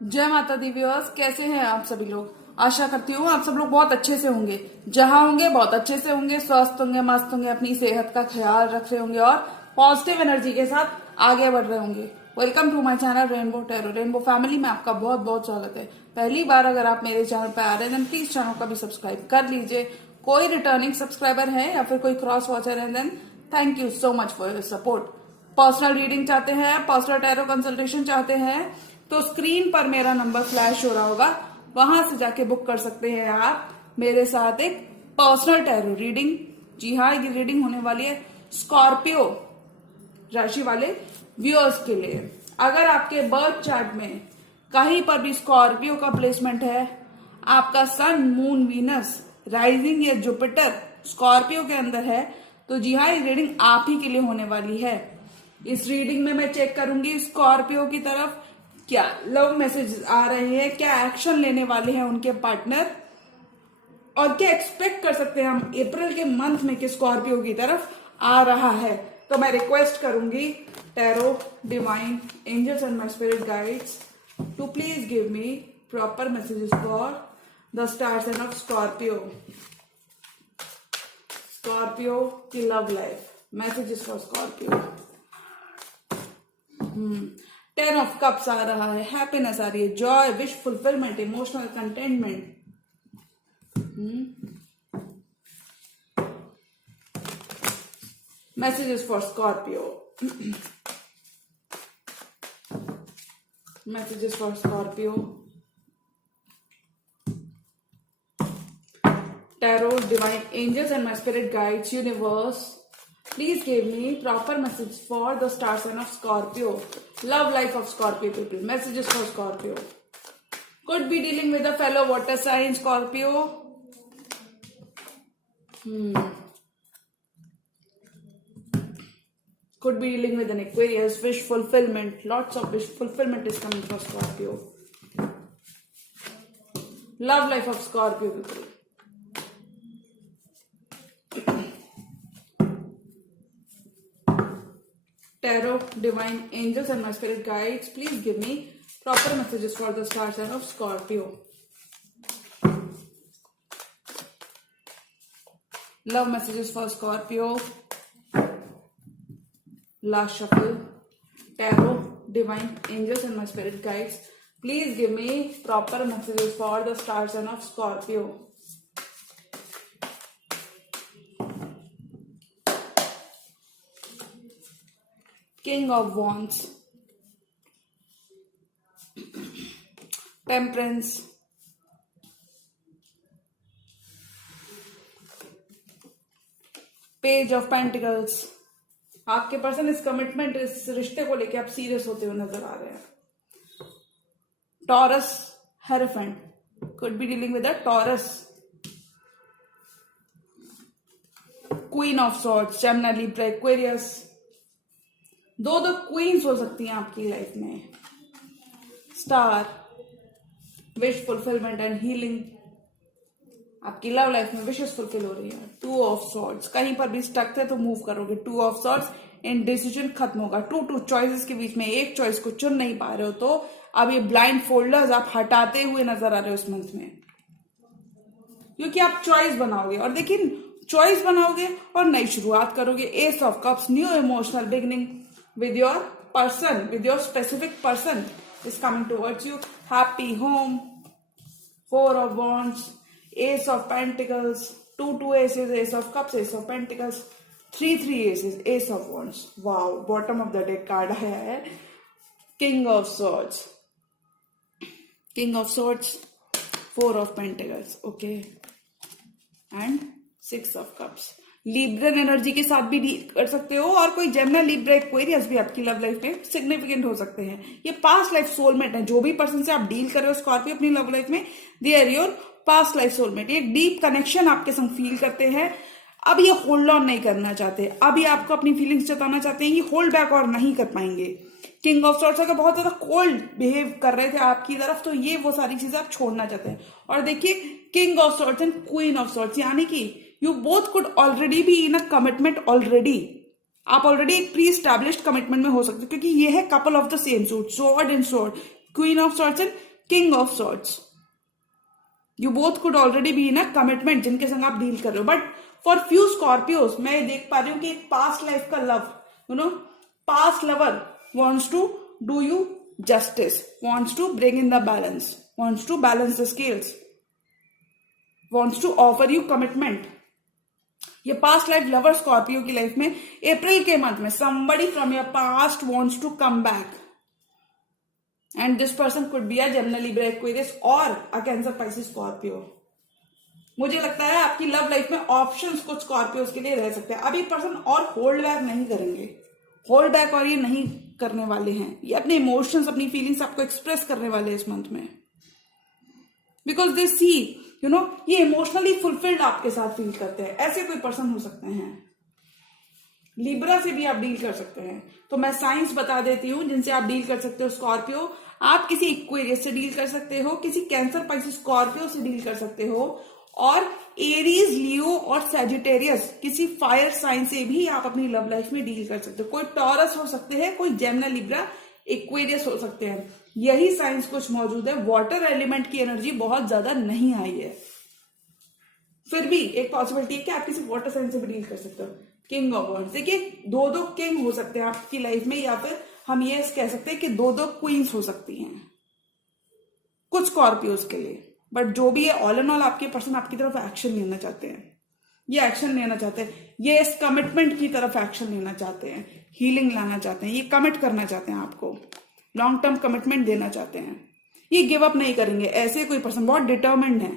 जय माता the viewers, कैसे हैं आप सभी लोग। आशा करती हूँ आप सब लोग बहुत अच्छे से होंगे। जहां होंगे बहुत अच्छे से होंगे, स्वस्थ होंगे, मस्त होंगे, अपनी सेहत का ख्याल रख रहे होंगे और पॉजिटिव एनर्जी के साथ आगे बढ़ रहे होंगे। Welcome to my channel rainbow tarot. Rainbow family में आपका बहुत बहुत स्वागत है। पहली बार अगर आप मेरे चैनल पर आ रहे हैं प्लीज चैनल को भी सब्सक्राइब कर लीजिए। कोई रिटर्निंग सब्सक्राइबर है या फिर कोई क्रॉस वॉचर है then thank you so much for your support. Personal reading चाहते हैं, पर्सनल टैरो कंसल्टेशन चाहते हैं तो स्क्रीन पर मेरा नंबर फ्लैश हो रहा होगा, वहां से जाके बुक कर सकते हैं आप मेरे साथ एक पर्सनल टैरो रीडिंग। जी हाँ, ये रीडिंग होने वाली है स्कॉर्पियो राशि वाले व्यूअर्स के लिए। अगर आपके बर्थ चार्ट में कहीं पर भी स्कॉर्पियो का प्लेसमेंट है, आपका सन, मून, वीनस, राइजिंग या जुपिटर स्कॉर्पियो के अंदर है, तो जी हाँ, ये रीडिंग आप ही के लिए होने वाली है। इस रीडिंग में मैं चेक करूंगी स्कॉर्पियो की तरफ क्या लव मैसेज आ रहे हैं, क्या एक्शन लेने वाले हैं उनके पार्टनर, और क्या एक्सपेक्ट कर सकते हैं हम अप्रैल के मंथ में कि स्कॉर्पियो की तरफ आ रहा है। तो मैं रिक्वेस्ट करूंगी tarot, divine angels and my spirit guides to please give me proper messages for the star sign of Scorpio. Scorpio की love life messages for Scorpio. 10 of cups आ रहा है, हैप्पीनेस आ रही है, joy, wish fulfilment, emotional containment. Messages for Scorpio. Messages for Scorpio. Tarot, divine angels and my spirit guides, universe, please give me proper message for the star sign of Scorpio. Love life of Scorpio people. Messages for Scorpio. Could be dealing with a fellow water sign Scorpio. Could be dealing with an Aquarius. Wish fulfillment. Lots of wish fulfillment is coming for Scorpio. Love life of Scorpio people. Tarot, divine angels and my spirit guides, please give me proper messages for the star sign of Scorpio. Love messages for Scorpio. Last shuffle. Tarot, divine angels and my spirit guides, please give me proper messages for the star sign of Scorpio. King of Wands, Temperance, Page of Pentacles। आपके person इस commitment, इस रिश्ते को लेके आप serious होते हुए नजर आ रहे हैं। Taurus, hierophant, could be dealing with a Taurus। Queen of Swords, Gemini, Libra, Aquarius। दो क्वींस हो सकती हैं आपकी लाइफ में। Star, wish fulfilment and healing. आपकी लव लाइफ में विशेष फुलफिल हो रही है। 2 ऑफ सॉर्ड्स, कहीं पर भी स्टक थे तो मूव करोगे। 2 ऑफ सॉर्ड्स, इनडिसीजन खत्म होगा। टू चॉइसेस के बीच में एक चॉइस को चुन नहीं पा रहे हो, तो अब ये ब्लाइंड फोल्डर्स आप हटाते हुए नजर आ रहे हो इस मंथ में, क्योंकि आप चॉइस बनाओगे। और देखिए, चॉइस बनाओगे और नई शुरुआत करोगे। S of cups, new emotional beginning with your person, with your specific person is coming towards you. Happy home. 4 of Wands, Ace of Pentacles, 2 aces, Ace of Cups, Ace of Pentacles, 3 aces, Ace of Wands. Wow, bottom of the deck card आया है। King of Swords, King of Swords, 4 of Pentacles, okay, and 6 of Cups। Libran energy के साथ भी deal कर सकते हो, और कोई जेमिनी, लिब्रा, एक्वेरियस भी आपकी लव लाइफ में सिग्निफिकेंट हो सकते हैं। ये पास्ट लाइफ सोलमेट है। जो भी पर्सन से आप डील कर रहे हो स्कॉर्पियो अपनी लव लाइफ में, they are your past life soulmate. ये डीप कनेक्शन आपके संग फील करते हैं। अब ये होल्ड ऑन नहीं करना चाहते, अभी आपको अपनी फीलिंग्स जताना चाहते हैं, ये होल्ड बैक और नहीं कर पाएंगे। किंग ऑफ सॉर्ड्स अगर बहुत ज्यादा कोल्ड बिहेव कर रहे थे आपकी तरफ, तो ये वो सारी चीजें आप छोड़ना चाहते हैं। और देखिए, king of swords and queen of swords, यानी कि you both could already be in a commitment already। आप ऑलरेडी एक प्री स्टैब्लिश्ड कमिटमेंट में हो सकते हो, क्योंकि ये है couple of the same suit, sword and sword, queen of swords and king of swords, you both could already be in a commitment जिनके संग आप डील कर रहे हो, बट फॉर फ्यू स्कॉर्पियोज मैं देख पा रही हूँ कि एक पास्ट लाइफ का love, you know, past lover wants to do you justice, wants to bring in the balance, wants to balance the scales, wants to offer you commitment. ये past life lover Scorpio की life में अप्रैल के month में somebody from your past wants to come back, and this person could be a Gemini, Libra, Aquarius or a Cancer, Pisces, Scorpio. मुझे लगता है आपकी love life में ऑप्शंस कुछ स्कॉर्पियोज के लिए रह सकते हैं. अभी पर्सन और होल्ड बैक नहीं करेंगे, होल्ड बैक और ये नहीं करने वाले हैं. ये अपने इमोशंस, अपनी फीलिंग्स आपको एक्सप्रेस करने वाले हैं इस मंथ में, because they see, you know, ये इमोशनली फुलफिल्ड आपके साथ फील करते हैं. ऐसे कोई पर्सन हो सकते हैं. लिब्रा से भी आप डील कर सकते हैं. तो मैं साइंस बता देती हूं जिनसे आप डील कर सकते हो. स्कॉर्पियो, आप किसी इक्वेरियस से डील कर सकते हो, किसी कैंसर, पाइसेस, स्कॉर्पियो से डील कर सकते हो, और एरीज, लियो और सैजिटेरियस किसी फायर साइन से भी आप अपनी लव लाइफ में डील कर सकते हो. कोई टॉरस हो सकते हैं, कोई जेमिनी, लिब्रा, एक्वेरियस हो सकते हैं. यही साइंस कुछ मौजूद है. वाटर एलिमेंट की एनर्जी बहुत ज्यादा नहीं आई है, फिर भी एक पॉसिबिलिटी है कि आप किसी वाटर साइन से भी डील कर सकते हो. किंग ऑफ वर्ड्स, देखिए दो दो किंग हो सकते हैं आपकी लाइफ में, या फिर हम ये कह सकते हैं कि दो दो क्वींस हो सकती हैं कुछ स्कॉर्पियोज के लिए. बट जो भी है, ऑल एंड ऑल आपके पर्सन आपकी तरफ एक्शन लेना चाहते हैं. ये एक्शन लेना चाहते हैं, ये इस कमिटमेंट की तरफ एक्शन लेना चाहते हैं, हीलिंग लाना चाहते हैं, ये कमिट करना चाहते हैं, आपको लॉन्ग टर्म कमिटमेंट देना चाहते हैं. ये गिव अप नहीं करेंगे. ऐसे कोई पर्सन बहुत डिटर्मिन्ड है.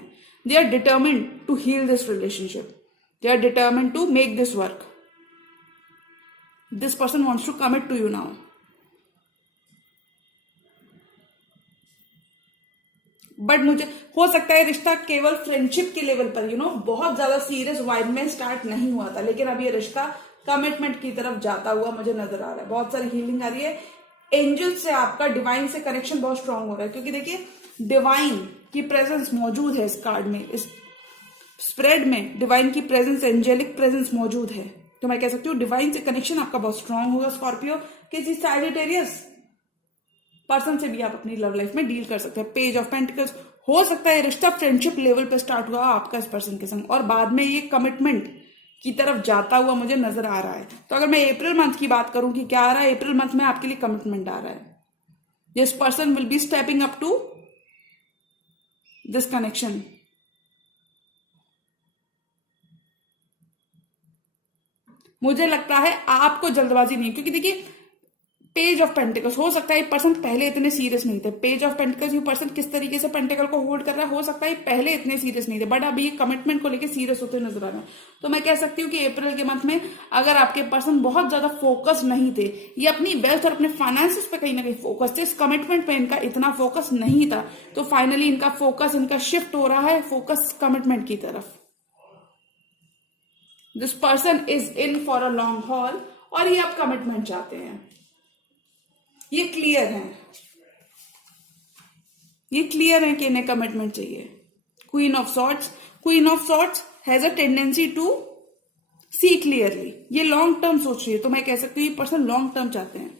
They are determined to heal this relationship, they are determined to make this work. This person wants to commit to you now. But मुझे हो सकता है रिश्ता केवल फ्रेंडशिप के लेवल पर, यू नो, बहुत ज्यादा सीरियस वाइब में स्टार्ट नहीं हुआ था, लेकिन अब ये रिश्ता कमिटमेंट की तरफ जाता हुआ मुझे नजर आ रहा है. बहुत सारी हीलिंग आ रही है. एंजल से आपका, डिवाइन से कनेक्शन बहुत स्ट्रांग हो रहा है, क्योंकि देखिए डिवाइन की प्रेजेंस मौजूद है इस कार्ड में, इस स्प्रेड में डिवाइन की प्रेजेंस, एंजेलिक प्रेजेंस मौजूद है. तो मैं कह सकती हूँ डिवाइन से कनेक्शन आपका बहुत स्ट्रांग होगा. स्कॉर्पियो, किसी सैजिटेरियस पर्सन से भी आप अपनी लव लाइफ में डील कर सकते हैं. पेज ऑफ पेंटिकल्स, हो सकता है रिश्ता फ्रेंडशिप लेवल पे स्टार्ट हुआ आपका इस पर्सन के संग, और बाद में ये कमिटमेंट की तरफ जाता हुआ मुझे नजर आ रहा है. तो अगर मैं अप्रैल मंथ की बात करूं कि क्या आ रहा है, अप्रैल मंथ में आपके लिए कमिटमेंट आ रहा है. This person will be stepping up to this connection. मुझे लगता है आपको जल्दबाजी नहीं, क्योंकि देखिए पेज ऑफ पेंटिकल्स, हो सकता है पर्सन पहले इतने सीरियस नहीं थे. पेज ऑफ पेंटिकल्स, ये पर्सन किस तरीके से पेंटिकल को होल्ड कर रहा है, हो सकता है पहले इतने सीरियस नहीं थे, बट अभी ये कमिटमेंट को लेकर सीरियस होते नजर आ रहे हैं. तो मैं कह सकती हूँ कि अप्रैल के मंथ में अगर आपके पर्सन बहुत ज्यादा फोकस नहीं थे, ये अपनी वेल्थ और अपने फाइनेंसिस पे कहीं ना कहीं फोकस थे, इस कमिटमेंट पे इनका इतना फोकस नहीं था, तो फाइनली इनका फोकस, इनका शिफ्ट हो रहा है फोकस कमिटमेंट की तरफ. This person is in for a long haul, और ये आप कमिटमेंट चाहते हैं. ये क्लियर है, ये क्लियर है कि इन्हें कमिटमेंट चाहिए. Queen of swords, queen of swords has a tendency to see clearly. ये लॉन्ग टर्म सोच रही है, तो मैं कह सकती हूँ ये पर्सन लॉन्ग टर्म चाहते हैं.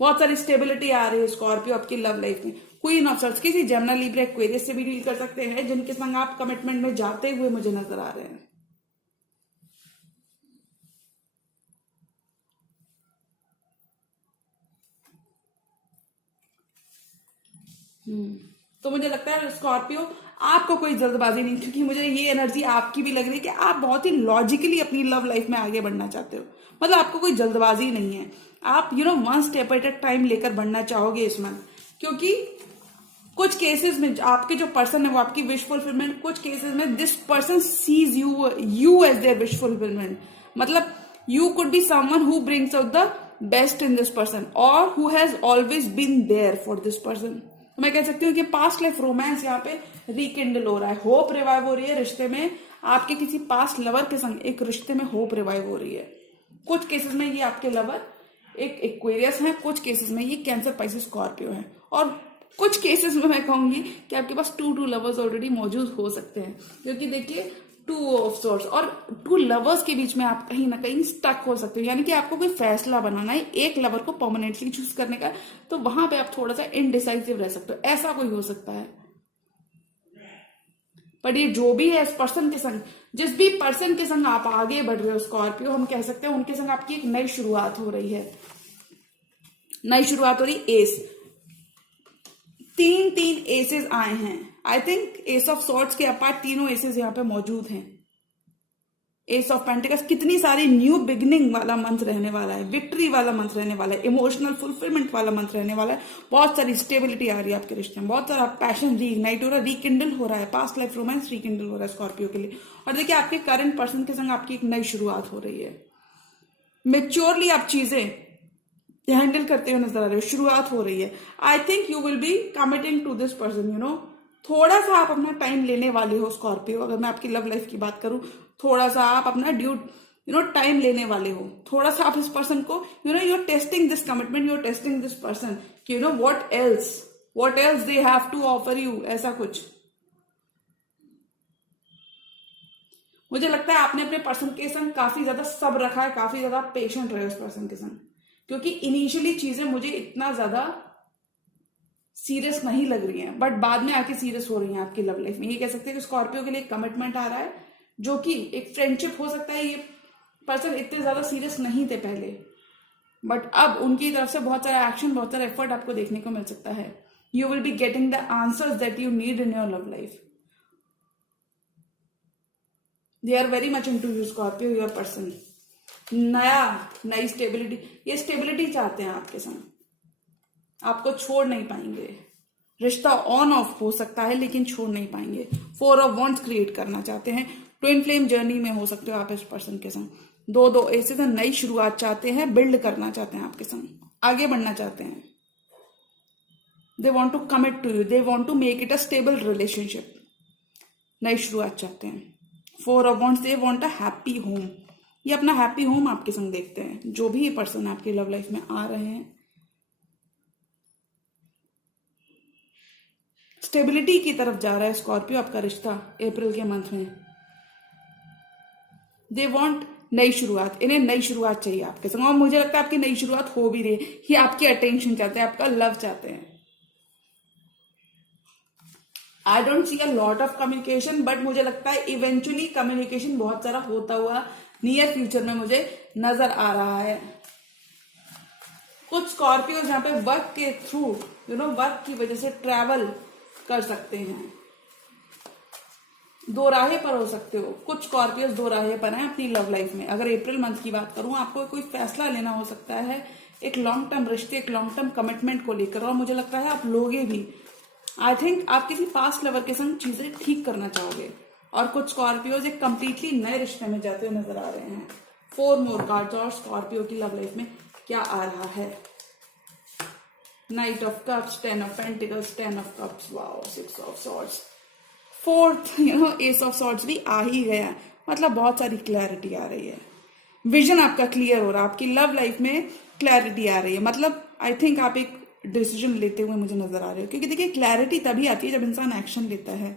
बहुत सारी स्टेबिलिटी आ रही है स्कॉर्पियो आपकी लव लाइफ में. क्वीन ऑफ सॉर्ड्स किसी जेमिनी, लिब्रा, एक्वेरियस से भी डील कर सकते हैं, जिनके संग आप कमिटमेंट में जाते हुए मुझे नजर आ रहे हैं. तो मुझे लगता है स्कॉर्पियो आपको कोई जल्दबाजी नहीं, क्योंकि मुझे ये एनर्जी आपकी भी लग रही है कि आप बहुत ही लॉजिकली अपनी लव लाइफ में आगे बढ़ना चाहते हो. मतलब आपको कोई जल्दबाजी नहीं है. आप one step at a time लेकर बढ़ना चाहोगे इस मंथ, क्योंकि कुछ केसेस में आपके जो पर्सन है वो आपकी विश फुलफिलमेंट, कुछ केसेस में this person sees you as their wish fulfilment. मतलब you could be someone who brings out the best in this person, और who has always been there for this person. तो मैं कह सकती हूँ कि पास्ट लाइफ रोमांस यहाँ पे रिकिंडल हो रहा है, होप रिवाइव हो रही है रिश्ते में. आपके किसी पास्ट लवर के संग एक रिश्ते में होप रिवाइव हो रही है. कुछ केसेस में ये आपके लवर एक एक्वेरियस है, कुछ केसेस में ये कैंसर, पाइसेस, स्कॉर्पियो है, और कुछ केसेस में मैं कहूंगी कि आपके पास 2 लवर्स ऑलरेडी मौजूद हो सकते हैं. क्योंकि देखिए टू ऑफ सोर्स और टू लवर्स के बीच में आप कहीं ना कहीं स्टक हो सकते हो, यानी कि आपको कोई फैसला बनाना है एक लवर को परमानेंटली चूज करने का, तो वहां पे आप थोड़ा सा इनडिसाइसिव रह सकते हो, ऐसा कोई हो सकता है। पर ये जो भी है इस पर्सन के संग, जिस भी पर्सन के संग आप आगे बढ़ रहे हो स्कॉर्पियो, हम कह सकते हैं उनके संग आपकी एक नई शुरुआत हो रही है, नई शुरुआत हो रही। एस, तीन एसेस आए हैं। I think S of swords के अपार्ट तीनों एसेस यहाँ पे मौजूद हैं। एस ऑफ पेंटिकल्स, कितनी सारी न्यू बिगनिंग वाला मंथ रहने वाला है, विक्ट्री वाला मंथ रहने वाला है, इमोशनल फुलफिलमेंट वाला मंथ रहने वाला है। बहुत सारी स्टेबिलिटी आ रही है आपके रिश्ते में, बहुत सारा पैशन रीइग्नाइट हो रहा है, रिकिंडल हो रहा है, पास्ट लाइफ रोमांस रिकिंडल हो रहा है स्कॉर्पियो के लिए। और देखिए आपके करंट पर्सन के संग आपकी एक नई शुरुआत हो रही है। मेच्योरली आप चीजें हैंडल करते हुए नजर आ रहे हो, शुरुआत हो रही है। I think you will be committing to this person, you know. थोड़ा सा आप अपना टाइम लेने वाले हो स्कॉर्पियो, अगर मैं आपकी लव लाइफ की बात करूं, थोड़ा सा आप अपना टाइम लेने वाले हो। थोड़ा सा आप इस पर्सन को you're testing this commitment, you're testing this person, what else they have to offer you, ऐसा कुछ। मुझे लगता है आपने अपने पर्सन के संग काफी ज्यादा सब्र रखा है, काफी ज्यादा पेशेंट रहे उस पर्सन के संग, क्योंकि इनिशियली चीजें मुझे इतना ज्यादा सीरियस नहीं लग रही हैं, बट बाद में आके सीरियस हो रही हैं आपकी लव लाइफ में। ये कह सकते हैं कि स्कॉर्पियो के लिए कमिटमेंट आ रहा है, जो कि एक फ्रेंडशिप हो सकता है। ये पर्सन इतने ज्यादा सीरियस नहीं थे पहले, बट अब उनकी तरफ से बहुत सारा एक्शन, बहुत सारा एफर्ट आपको देखने को मिल सकता है। You will be getting the answers that you need in your love life. They are very much into you Scorpio, your person. नई स्टेबिलिटी, ये स्टेबिलिटी चाहते हैं आपके संग, आपको छोड़ नहीं पाएंगे। रिश्ता ऑन ऑफ हो सकता है लेकिन छोड़ नहीं पाएंगे। 4 ऑफ वॉन्ड्स क्रिएट करना चाहते हैं, ट्विन फ्लेम जर्नी में हो सकते हो आप इस पर्सन के संग। दो ऐसे से नई शुरुआत चाहते हैं, बिल्ड करना चाहते हैं आपके संग, आगे बढ़ना चाहते हैं। They want to commit to you, they want to make it a stable relationship. नई शुरुआत चाहते हैं। 4 of wands, they want a happy home. ये अपना हैप्पी होम आपके संग देखते हैं। जो भी ये पर्सन आपकी लव लाइफ में आ रहे हैं, स्टेबिलिटी की तरफ जा रहा है स्कॉर्पियो आपका रिश्ता अप्रैल के मंथ में। दे वॉन्ट नई शुरुआत, इन्हें नई शुरुआत चाहिए आपके संग, और मुझे लगता है आपकी नई शुरुआत हो भी रही है। ये आपकी अटेंशन चाहते हैं, आपका लव चाहते हैं। I don't see a lot of communication, but मुझे लगता है इवेंचुअली कम्युनिकेशन बहुत सारा होता हुआ नियर फ्यूचर में मुझे नजर आ रहा है। कुछ स्कॉर्पियो यहाँ पे वर्क के थ्रू, वर्क की वजह से ट्रैवल कर सकते हैं, दो राहे पर हो सकते हो। कुछ स्कॉर्पियोस दो राहे पर हैं अपनी लव लाइफ में। अगर अप्रैल मंथ की बात करूं, आपको कोई फैसला लेना हो सकता है एक लॉन्ग टर्म रिश्ते, एक लॉन्ग टर्म कमिटमेंट को लेकर, और मुझे लगता है आप लोगे भी। आई थिंक आप किसी पास्ट लवर के संग चीजें ठीक करना चाहोगे, और कुछ स्कॉर्पियोज एक कंप्लीटली नए रिश्ते में जाते हुए नजर आ रहे हैं। 4 मोर कार्ड्स, और स्कॉर्पियो की लव लाइफ में क्या आ रहा है? Night of cups, 10 of pentacles, 10 of cups, wow, 6 of swords, 4th S of swords भी आ ही गया। मतलब बहुत सारी क्लैरिटी आ रही है, विजन आपका क्लियर हो रहा है, आपकी लव लाइफ में क्लैरिटी आ रही है। मतलब आई थिंक आप एक डिसीजन लेते हुए मुझे नजर आ रहे हो, क्योंकि देखिए क्लैरिटी तभी आती है जब इंसान एक्शन लेता है।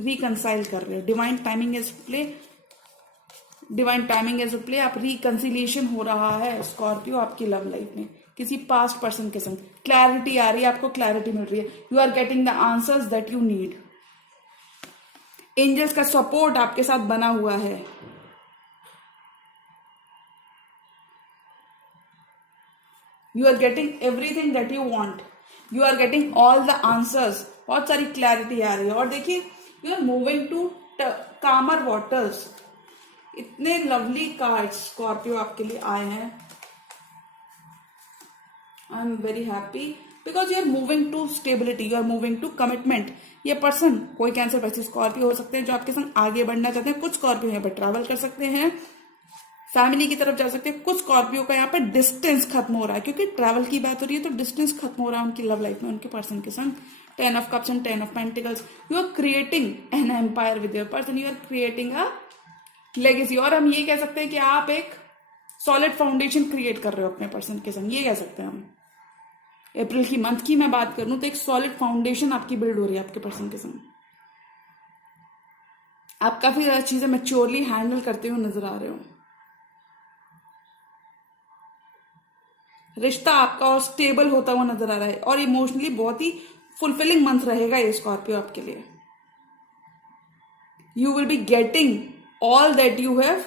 रिकंसाइल कर रहे हो, divine timing is play, divine timing is play. आप रिकंसिलिएशन हो रहा है स्कॉर्पियो आपकी लव लाइफ में किसी पास्ट पर्सन के संग। क्लैरिटी आ रही है, आपको क्लैरिटी मिल रही है। You are getting the answers that you need. Angels का सपोर्ट आपके साथ बना हुआ है। You are getting everything that you want, you are getting all the answers. बहुत सारी क्लैरिटी आ रही है। और देखिए you are moving to calmer waters. इतने लवली कार्ड्स स्कॉर्पियो आपके लिए आए हैं। I am very happy because you are moving to stability, you are moving to commitment. ये पर्सन कोई कैंसर पैसे स्कॉर्पियो हो सकते हैं जो आपके संग आगे बढ़ना चाहते हैं। कुछ स्कॉर्पियो यहाँ पर ट्रैवल कर सकते हैं, फैमिली की तरफ जा सकते हैं। कुछ स्कॉर्पियो का यहाँ पर डिस्टेंस खत्म हो रहा है, क्योंकि ट्रैवल की बात हो रही है तो डिस्टेंस खत्म हो रहा है उनकी लव लाइफ में उनके पर्सन के संग। 10 of cups and 10 of pentacles. You are creating an empire with your person, you are creating a legacy. और हम ये कह सकते हैं कि आप एक सॉलिड फाउंडेशन क्रिएट कर रहे हो अपने पर्सन के संग, ये कह सकते हैं हम। अप्रैल की मंथ की मैं बात करूं तो एक सॉलिड फाउंडेशन आपकी बिल्ड हो रही है आपके पर्सन के संग। आप काफी ज्यादा चीजें मैच्योरली हैंडल करते हुए नजर आ रहे हो। रिश्ता आपका और स्टेबल होता हुआ नजर आ रहा है, और इमोशनली बहुत ही फुलफिलिंग मंथ रहेगा ये स्कॉर्पियो आपके लिए। You will be getting all that you have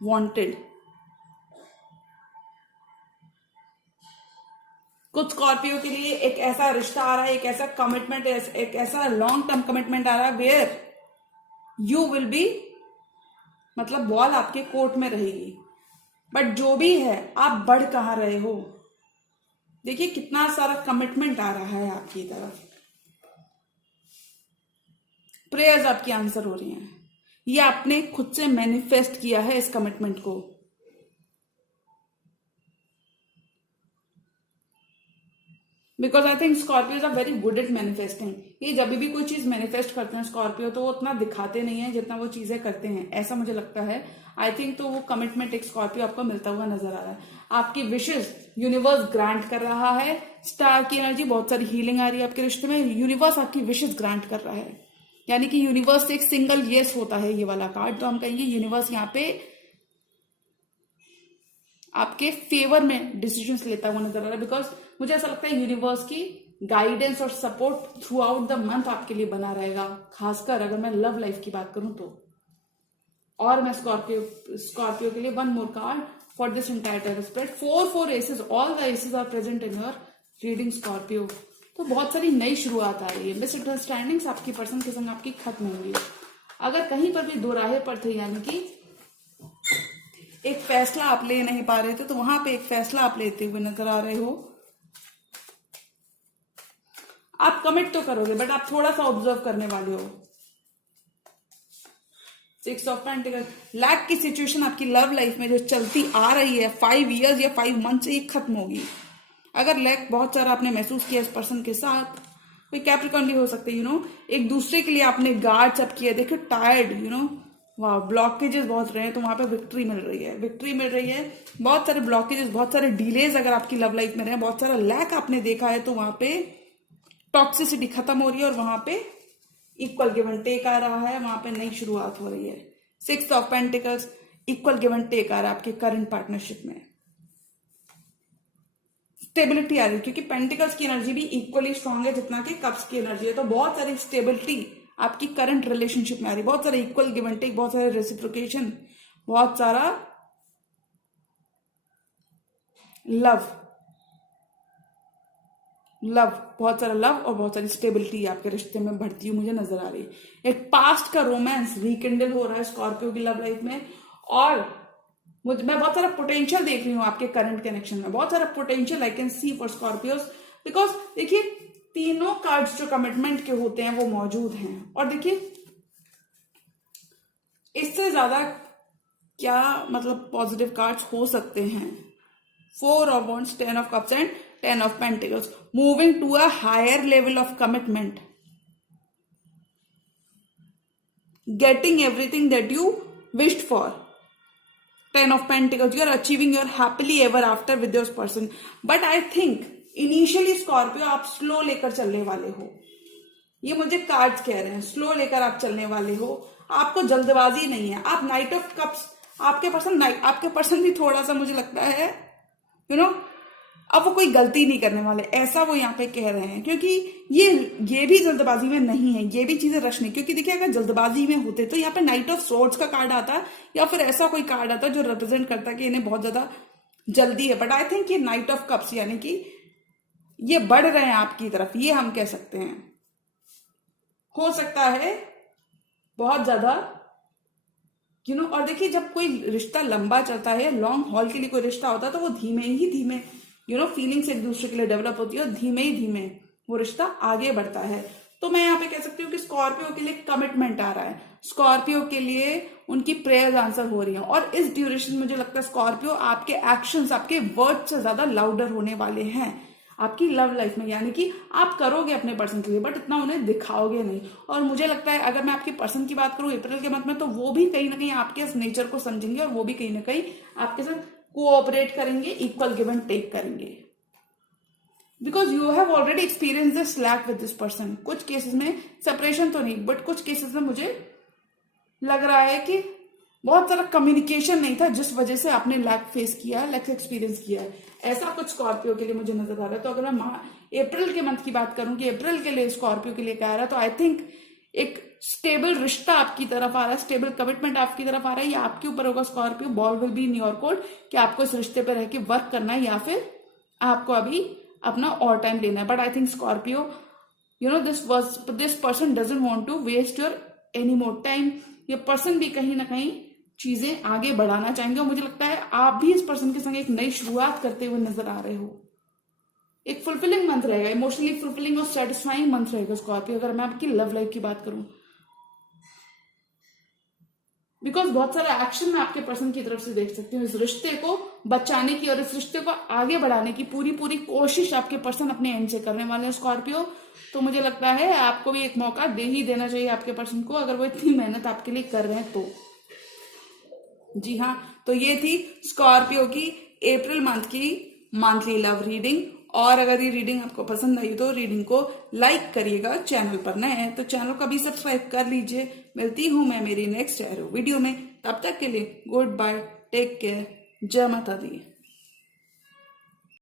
wanted. कुछ स्कॉर्पियो के लिए एक ऐसा रिश्ता आ रहा है, एक ऐसा कमिटमेंट, एक ऐसा लॉन्ग टर्म कमिटमेंट आ रहा है वेयर यू विल बी, मतलब बॉल आपके कोर्ट में रहेगी। बट जो भी है, आप बढ़ कहाँ रहे हो, देखिए कितना सारा कमिटमेंट आ रहा है आपकी तरफ। प्रेयर्स आपकी आंसर हो रही हैं। ये आपने खुद से मैनिफेस्ट किया है इस कमिटमेंट को। Because I think Scorpios are very good at manifesting. ये जब भी कोई चीज मैनिफेस्ट करते हैं स्कॉर्पियो, तो वो उतना दिखाते नहीं है जितना वो चीजें करते हैं, ऐसा मुझे लगता है। आई थिंक तो वो कमिटमेंट एक स्कॉर्पियो आपको मिलता हुआ नजर आ रहा है। आपकी विशेष यूनिवर्स ग्रांट कर रहा है। स्टार की एनर्जी, बहुत सारी हीलिंग आ रही है आपके रिश्ते में। यूनिवर्स आपकी विशेष ग्रांट कर रहा है, यानी कि यूनिवर्स से एक सिंगल येस होता है ये वाला कार्ड। तो हम कहेंगे यूनिवर्स यहाँ पे आपके फेवर में डिसीजंस लेता हुआ नजर आ रहा है। बिकॉज मुझे ऐसा लगता है यूनिवर्स की गाइडेंस और support through out the month आपके लिए बना रहेगा, खासकर अगर मैं लव लाइफ की बात करूं तो। और मैं स्कॉर्पियो के लिए one more card for this entire tarot spread, 4 aces, all the aces are present in your reading Scorpio. तो बहुत सारी नई शुरुआत आ रही है। मिसअंडरस्टैंडिंग्स आपकी पर्सन के संग आपकी खत्म होंगी। अगर कहीं पर भी दो राहें पर थे, यानी कि एक फैसला आप ले नहीं पा रहे थे, तो वहां पे एक फैसला आप लेते हुए नजर आ रहे हो। आप कमिट तो करोगे, बट आप थोड़ा सा ऑब्जर्व करने वाले हो। 6 ऑफ पेंटिकल्स, लैक की सिचुएशन आपकी लव लाइफ में जो चलती आ रही है 5 इयर्स या 5 मंथ से, ये खत्म होगी। अगर लैक बहुत सारा आपने महसूस किया इस पर्सन के साथ, कोई कैप्रिकॉर्न भी हो सकते हैं, एक दूसरे के लिए आपने गार्ड्स अप किया, देखो टायर्ड, वाह, ब्लॉकेजेस बहुत रहे हैं, तो वहां पे विक्ट्री मिल रही है, विक्ट्री मिल रही है। बहुत सारे ब्लॉकेजेस, बहुत सारे डिलेज अगर आपकी लव लाइफ में रहे, बहुत सारा लैक आपने देखा है, तो वहां पे टॉक्सिसिटी खत्म हो रही है और वहां पे इक्वल गिव एंड टेक आ रहा है, वहां पे नई शुरुआत हो रही है। 6 of pentacles, equal give and take आ रहा है आपके करंट पार्टनरशिप में। स्टेबिलिटी आ रही है, क्योंकि पेंटिकल्स की एनर्जी भी इक्वली स्ट्रांग है जितना कि कप्स की एनर्जी है। तो बहुत सारी स्टेबिलिटी आपकी करंट रिलेशनशिप में आ रही है, बहुत सारे इक्वल गिव एंड टेक, बहुत सारे रेसिप्रोकेशन, बहुत सारा लव, बहुत सारा लव और बहुत सारी स्टेबिलिटी आपके रिश्ते में बढ़ती हुई मुझे नजर आ रही है। एक पास्ट का रोमांस रिकिंडल हो रहा है स्कॉर्पियो की लव लाइफ में, और मैं बहुत सारा पोटेंशियल देख रही हूँ आपके करंट कनेक्शन में, बहुत सारा potential I can see for Scorpios. Because देखिए, तीनों कार्ड्स जो कमिटमेंट के होते हैं वो मौजूद हैं। और देखिए, इससे ज्यादा क्या मतलब पॉजिटिव कार्ड्स हो सकते हैं। 4 of Wands, 10 of Cups and 10 of Pentacles, moving to a higher level of commitment, getting everything that you wished for. 10 of Pentacles, you are achieving your happily ever after with your person. But I think initially Scorpio आप slow लेकर चलने वाले हो, ये मुझे cards कह रहे हैं। स्लो लेकर आप चलने वाले हो, आपको जल्दबाजी नहीं है। आप नाइट ऑफ कप्स, आपके पर्सन भी थोड़ा सा मुझे लगता है अब वो कोई गलती नहीं करने वाले, ऐसा वो यहाँ पे कह रहे हैं। क्योंकि ये भी जल्दबाजी में नहीं है, ये भी चीजें रश नहीं। क्योंकि देखिए, अगर जल्दबाजी में होते तो यहाँ पे नाइट ऑफ सोर्ड्स का कार्ड आता, या फिर ऐसा कोई कार्ड आता जो रिप्रेजेंट करता कि इन्हें बहुत ज्यादा जल्दी है। बट आई थिंक ये नाइट ऑफ कप्स, यानी कि ये बढ़ रहे हैं आपकी तरफ, ये हम कह सकते हैं। हो सकता है बहुत ज्यादा और देखिए, जब कोई रिश्ता लंबा चलता है, लॉन्ग हॉल के लिए कोई रिश्ता होता है, तो वो धीमे फीलिंग्स एक दूसरे के लिए डेवलप होती है, और धीमे वो रिश्ता आगे बढ़ता है। तो मैं यहाँ पे कह सकती हूँ कि स्कॉर्पियो के लिए कमिटमेंट आ रहा है, स्कॉर्पियो के लिए उनकी प्रेयर्स आंसर हो रही है। और इस ड्यूरेशन में मुझे लगता है स्कॉर्पियो आपके एक्शंस, आपके वर्ड से ज्यादा लाउडर होने वाले हैं आपकी लव लाइफ में। यानी कि आप करोगे अपने पर्सन के लिए, बट इतना उन्हें दिखाओगे नहीं। और मुझे लगता है, अगर मैं आपके पर्सन की बात करूं अप्रैल के मंथ में, तो वो भी कहीं ना कहीं आपके इस नेचर को समझेंगे, और वो भी कहीं ना कहीं आपके साथ कोऑपरेट करेंगे, इक्वल गिव एंड टेक करेंगे। Because you have already experience this lack with this person. कुछ केसेस में सेपरेशन तो नहीं, बट कुछ केसेस में मुझे लग रहा है कि बहुत सारा कम्युनिकेशन नहीं था, जिस वजह से आपने लैक फेस किया, लैक एक्सपीरियंस किया है, ऐसा कुछ स्कॉर्पियो के लिए मुझे नजर आ रहा है। तो अगर मैं अप्रैल के मंथ की बात करूं कि अप्रैल के लिए स्कॉर्पियो के लिए क्या आ रहा है, तो आई थिंक एक स्टेबल रिश्ता आपकी तरफ आ रहा है, स्टेबल कमिटमेंट आपकी तरफ आ रहा है, या आपके ऊपर होगा Scorpio, ball will be in your court, कि आपको इस रिश्ते पर रह के वर्क करना है या फिर आपको अभी अपना और टाइम लेना है। But I think Scorpio, you know, this person doesn't want to waste your any more time. ये पर्सन भी कहीं ना कहीं चीजें आगे बढ़ाना चाहेंगे, और मुझे लगता है आप भी इस पर्सन के संग एक नई शुरुआत करते हुए नजर आ रहे हो। एक फुलफिलिंग मंथ रहेगा, इमोशनली फुलफिलिंग और सेटिस्फाइंग मंथ रहेगा स्कॉर्पियो, अगर मैं आपकी लव लाइफ की बात करूं, बिकॉज बहुत सारा एक्शन मैं आपके पर्सन की तरफ से देख सकती हूँ। इस रिश्ते को बचाने की और इस रिश्ते को आगे बढ़ाने की पूरी पूरी कोशिश आपके पर्सन अपने एंड से करने वाले हैं स्कॉर्पियो। तो मुझे लगता है आपको भी एक मौका दे ही देना चाहिए आपके पर्सन को, अगर वो इतनी मेहनत आपके लिए कर रहे हैं तो। जी हाँ, तो ये थी स्कॉर्पियो की अप्रैल मंथ की मंथली लव रीडिंग। और अगर ये रीडिंग आपको पसंद आई तो रीडिंग को लाइक करिएगा, चैनल पर नए हैं तो चैनल को भी सब्सक्राइब कर लीजिए। मिलती हूं मैं मेरी नेक्स्ट एरो वीडियो में, तब तक के लिए गुड बाय, टेक केयर, जय माता दी।